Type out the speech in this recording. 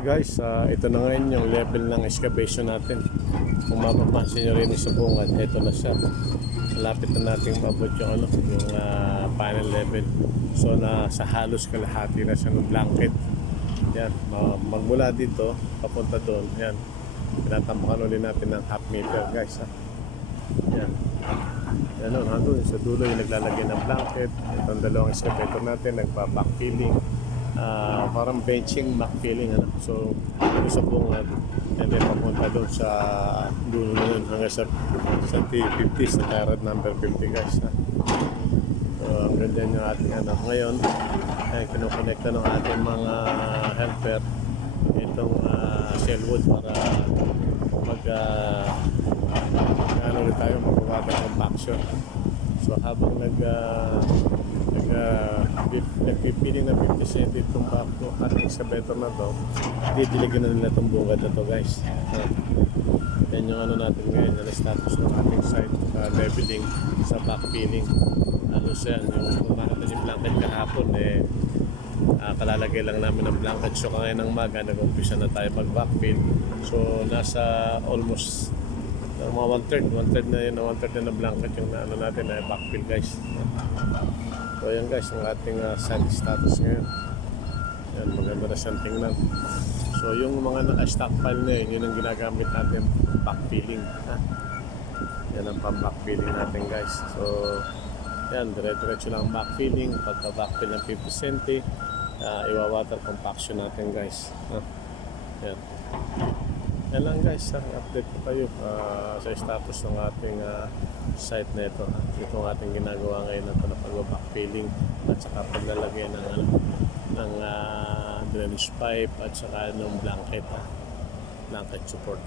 Guys, ito na ngayon yung level ng excavation natin. Kung mapapansin nyo rin sa bungad, ito na siya. Malapit na natin mabot yung, panel level. So, sa halos kalahati na siya ng blanket. Yan, magmula dito, papunta doon. Yan, pinatampakan ulit natin ng half meter, guys. Yan. Yan o, nandun sa dulo yung naglalagay ng blanket. Itong dalawang excavator natin, nagpa-backfilling. Parang benching backfilling, so sa bungad and then papunta doon sa dulo na yun hanggang sa T50 sa tie rod number 50, guys. So ang ganda yung ating ngayon ay kinukonekta ng ating mga helper itong cellwood para ulit tayo magbawater compaction. So habang nagpipiling na 50 cm itong bako ating excavator na to, didiligan na nila itong bungad na to, guys. Yan yung natin ngayon, yung status ng ating site leveling sa backfilling. Halos yan, yung makita yung blanket kahapon kalalagay lang namin ng blanket. So ngayon ng maga nag-umpisa na tayo mag-backfill. So nasa almost mga 1/3 na yun, 1/3 na blanket yung natin na backfill, guys. So yan, guys, ang ating site status ngayon. Yan, maganda na siyang tingnan. So yung mga naka-stockpile na yun ang ginagamit natin backfilling. Yan ang pang-backfilling natin, guys. So yan, dire-diretso lang backfilling. Pagka-backfill ng 50 cm, iwa-water compaction natin, guys. Yan. Yan lang, guys, update ko kayo sa status ng ating site na ito. Ito ang ating ginagawa ngayon na pag-backfilling at saka paglalagay ng drainage pipe at saka ng blanket support.